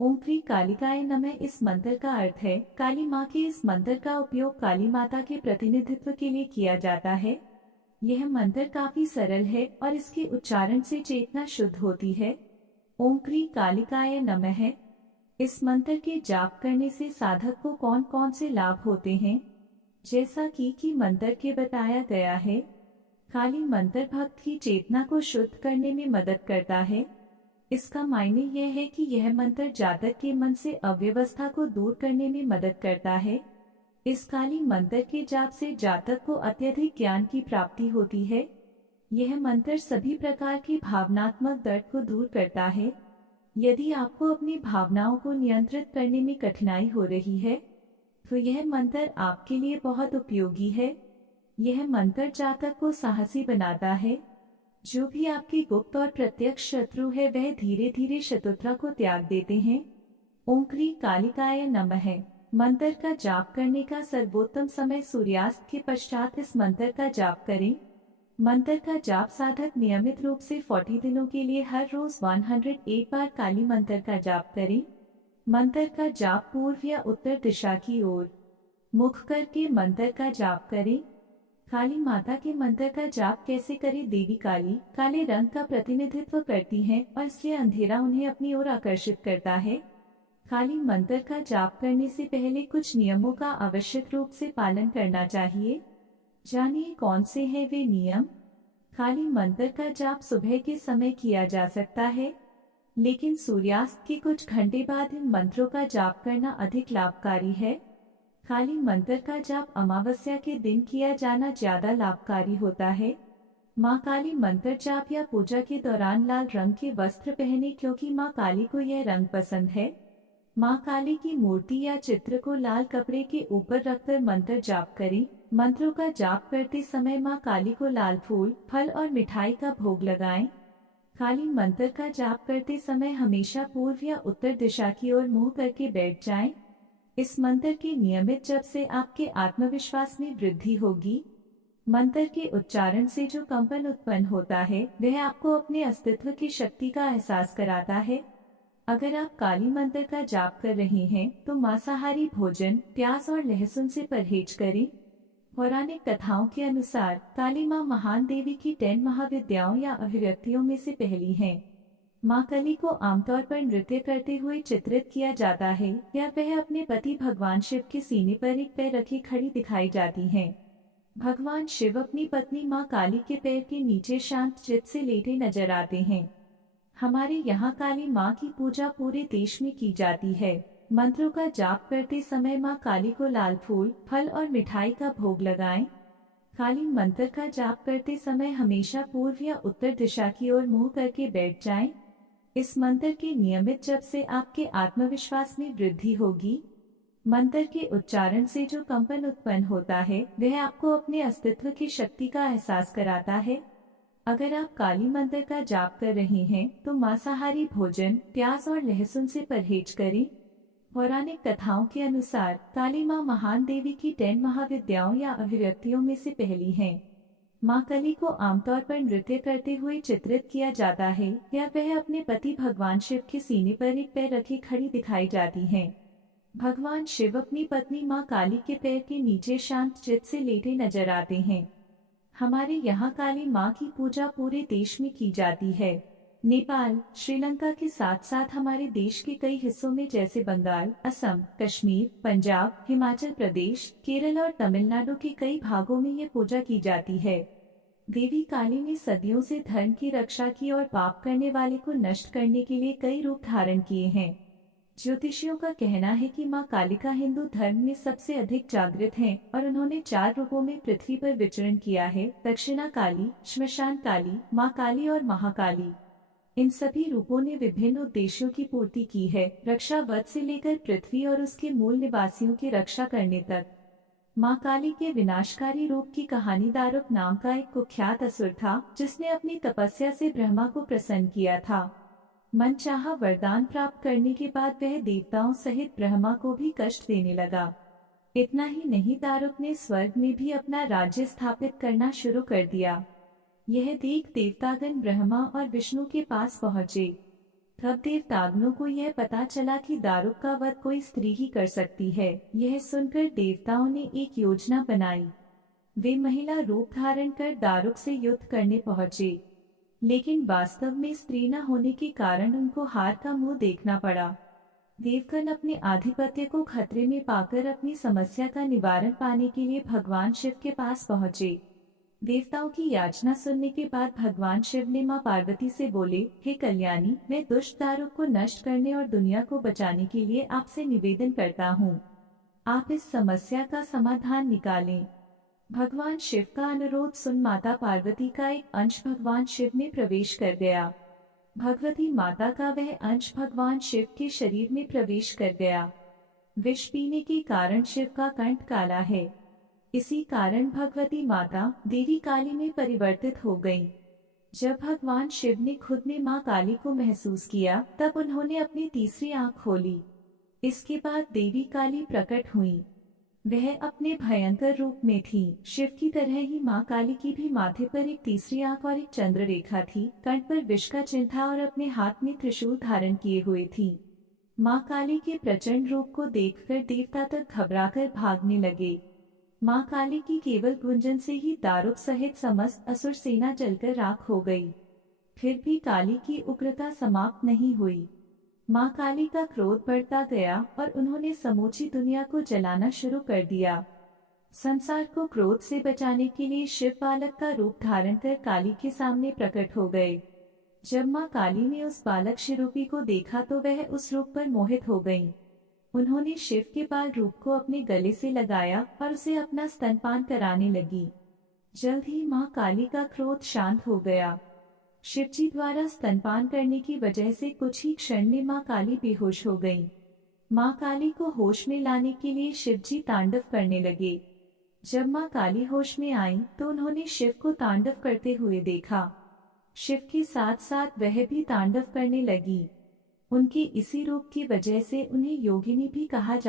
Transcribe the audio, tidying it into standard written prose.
ओम क्री कालिकाय नमः। इस मंत्र का अर्थ है काली माँ के। इस मंत्र का उपयोग काली माता के प्रतिनिधित्व के लिए किया जाता है। यह मंत्र काफी सरल है और इसके उच्चारण से चेतना शुद्ध होती है। ओम क्री कालिकाय नमः। इस मंत्र के जाप करने से साधक को कौन कौन से लाभ होते हैं? जैसा कि मंत्र के बताया गया है, काली मंत्र भक्त की चेतना को शुद्ध करने में मदद करता है। इसका मायने यह है कि यह मंत्र जातक के मन से अव्यवस्था को दूर करने में मदद करता है। इस काली मंत्र के जाप से जातक को अत्यधिक ज्ञान की प्राप्ति होती है। यह मंत्र सभी प्रकार की भावनात्मक दर्द को दूर करता है। यदि आपको अपनी भावनाओं को नियंत्रित करने में कठिनाई हो रही है, तो यह मंत्र आपके लिए बहुत उपयोगी है। यह मंत्र जातक को साहसी बनाता है। जो भी आपकी गुप्त और प्रत्यक्ष शत्रु है, वह धीरे धीरे शत्रुता को त्याग देते हैं। ओम क्री कालिकाय नमः। मंत्र का जाप करने का सर्वोत्तम समय सूर्यास्त के पश्चात इस मंत्र का जाप करें। मंत्र का जाप साधक नियमित रूप से 40 दिनों के लिए हर रोज 108 बार काली मंत्र का जाप करें। मंत्र का जाप पूर्व या उत्तर दिशा की ओर मुख करके मंत्र का जाप करें। काली माता के मंत्र का जाप कैसे करें? देवी काली काले रंग का प्रतिनिधित्व करती हैं और इसलिए अंधेरा उन्हें अपनी ओर आकर्षित करता है। काली मंत्र का जाप करने से पहले कुछ नियमों का आवश्यक रूप से पालन करना चाहिए। जानिए कौन से हैं वे नियम। काली मंत्र का जाप सुबह के समय किया जा सकता है, लेकिन सूर्यास्त के कुछ घंटे बाद इन मंत्रों का जाप करना अधिक लाभकारी है। काली मंत्र का जाप अमावस्या के दिन किया जाना ज्यादा लाभकारी होता है। माँ काली मंत्र जाप या पूजा के दौरान लाल रंग के वस्त्र पहने, क्योंकि माँ काली को यह रंग पसंद है। माँ काली की मूर्ति या चित्र को लाल कपड़े के ऊपर रखकर मंत्र जाप करें। मंत्रों का जाप करते समय माँ काली को लाल फूल, फल और मिठाई का भोग लगाएं। काली मंत्र का जाप करते समय हमेशा पूर्व या उत्तर दिशा की ओर मुंह करके बैठ जाएं। इस मंत्र के नियमित जप से आपके आत्मविश्वास में वृद्धि होगी। मंत्र के उच्चारण से जो कंपन उत्पन्न होता है, वह आपको अपने अस्तित्व की शक्ति का एहसास कराता है। अगर आप काली मंत्र का जाप कर रहे हैं, तो मांसाहारी भोजन, प्याज और लहसुन से परहेज करें। पौराणिक कथाओं के अनुसार काली माँ महान देवी की 10 महाविद्याओं या अभिव्यक्तियों में से पहली हैं। माँ काली को आमतौर पर नृत्य करते हुए चित्रित किया जाता है, या वह अपने पति भगवान शिव के सीने पर एक पैर रखे खड़ी दिखाई जाती हैं। भगवान शिव अपनी पत्नी माँ काली के पैर के नीचे शांत चित्त से लेटे नजर आते हैं। हमारे यहाँ काली माँ की पूजा पूरे देश में की जाती है। मंत्रों का जाप करते समय माँ काली को लाल फूल, फल और मिठाई का भोग लगाएं। काली मंत्र का जाप करते समय हमेशा पूर्व या उत्तर दिशा की ओर मुंह करके बैठ जाएं। इस मंत्र के नियमित जप से आपके आत्मविश्वास में वृद्धि होगी। मंत्र के उच्चारण से जो कंपन उत्पन्न होता है, वह आपको अपने अस्तित्व की शक्ति का एहसास कराता है। अगर आप काली मंत्र का जाप कर रहे हैं, तो मांसाहारी भोजन, प्याज और लहसुन से परहेज करें। पौराणिक कथाओं के अनुसार काली माँ महान देवी की 10 महाविद्याओं या अभिव्यक्तियों में से पहली हैं। माँ काली को आमतौर पर नृत्य करते हुए चित्रित किया जाता है, या वह अपने पति भगवान शिव के सीने पर एक पैर रखे खड़ी दिखाई जाती हैं। भगवान शिव अपनी पत्नी माँ काली के पैर के नीचे शांत चित्त से लेटे नजर आते हैं। हमारे यहाँ काली माँ की पूजा पूरे देश में की जाती है। नेपाल, श्रीलंका के साथ साथ हमारे देश के कई हिस्सों में जैसे बंगाल, असम, कश्मीर, पंजाब, हिमाचल प्रदेश, केरल और तमिलनाडु के कई भागों में ये पूजा की जाती है। देवी काली ने सदियों से धर्म की रक्षा की और पाप करने वाले को नष्ट करने के लिए कई रूप धारण किए हैं। ज्योतिषियों का कहना है कि माँ कालिका हिंदू धर्म में सबसे अधिक जागृत हैं और उन्होंने 4 रूपों में पृथ्वी पर विचरण किया है: दक्षिणा काली, श्मशान काली, माँ काली और महाकाली। इन सभी रूपों ने विभिन्न उद्देश्यों की पूर्ति की है, रक्षा वध से लेकर पृथ्वी और उसके मूल निवासियों की रक्षा करने तक। माँ काली के विनाशकारी रूप की कहानी दारुक नाम का एक कुख्यात असुर था, जिसने अपनी तपस्या से ब्रह्मा को प्रसन्न किया था। मनचाहा वरदान प्राप्त करने के बाद वह देवताओं सहित ब्रह्मा को भी कष्ट देने लगा। इतना ही नहीं, दारुक ने स्वर्ग में भी अपना राज्य स्थापित करना शुरू कर दिया। यह देख देवतागण ब्रह्मा और विष्णु के पास पहुँचे। तब देवतागणों को यह पता चला कि दारुक का वध कोई स्त्री ही कर सकती है। यह सुनकर देवताओं ने एक योजना बनाई। वे महिला रूप धारण कर दारुक से युद्ध करने पहुंचे, लेकिन वास्तव में स्त्री न होने के कारण उनको हार का मुंह देखना पड़ा। देवगण अपने आधिपत्य को खतरे में पाकर अपनी समस्या का निवारण पाने के लिए भगवान शिव के पास पहुंचे। देवताओं की याचना सुनने के बाद भगवान शिव ने मां पार्वती से बोले, हे कल्याणी, मैं दुष्ट दारुक को नष्ट करने और दुनिया को बचाने के लिए आपसे निवेदन करता हूँ, आप इस समस्या का समाधान निकालें। भगवान शिव का अनुरोध सुन माता पार्वती का एक अंश भगवान शिव में प्रवेश कर गया। भगवती माता का वह अंश भगवान शिव के शरीर में प्रवेश कर गया। विष पीने के कारण शिव का कंठ काला है। इसी कारण भगवती माता देवी काली में परिवर्तित हो गई। जब भगवान शिव ने खुद में मां काली को महसूस किया, तब उन्होंने अपनी तीसरी आंख खोली। इसके बाद देवी काली प्रकट हुई। वह अपने भयंकर रूप में थी। शिव की तरह ही मां काली की भी माथे पर एक तीसरी आंख और एक चंद्र रेखा थी। कंठ पर विष का चिन्ह था और अपने हाथ में त्रिशूल धारण किए हुए थी। मां काली के प्रचंड रूप को देखकर देवता तक घबराकर भागने लगे। मां काली की केवल गुंजन से ही दारुक सहित समस्त असुर सेना जलकर राख हो गई। फिर भी काली की उग्रता समाप्त नहीं हुई। मां काली का क्रोध बढ़ता गया और उन्होंने समूची दुनिया को जलाना शुरू कर दिया। संसार को क्रोध से बचाने के लिए शिव बालक का रूप धारण कर काली के सामने प्रकट हो गए। जब मां काली ने उस बालक शिरूपी को देखा तो वह उस रूप पर मोहित हो गईं। उन्होंने शिव के बाल रूप को अपने गले से लगाया और उसे अपना स्तनपान कराने लगी। जल्द ही मां काली का क्रोध शांत हो गया। शिवजी द्वारा स्तनपान करने की वजह से कुछ ही क्षण में मां काली बेहोश हो गईं। मां काली को होश में लाने के लिए शिवजी तांडव करने लगे। जब मां काली होश में आईं, तो उन्होंने शिव को तांडव करते हुए देखा। शिव के साथ साथ वह भी तांडव करने लगी। उनके इसी रूप की वजह से उन्हें योगिनी भी कहा जाता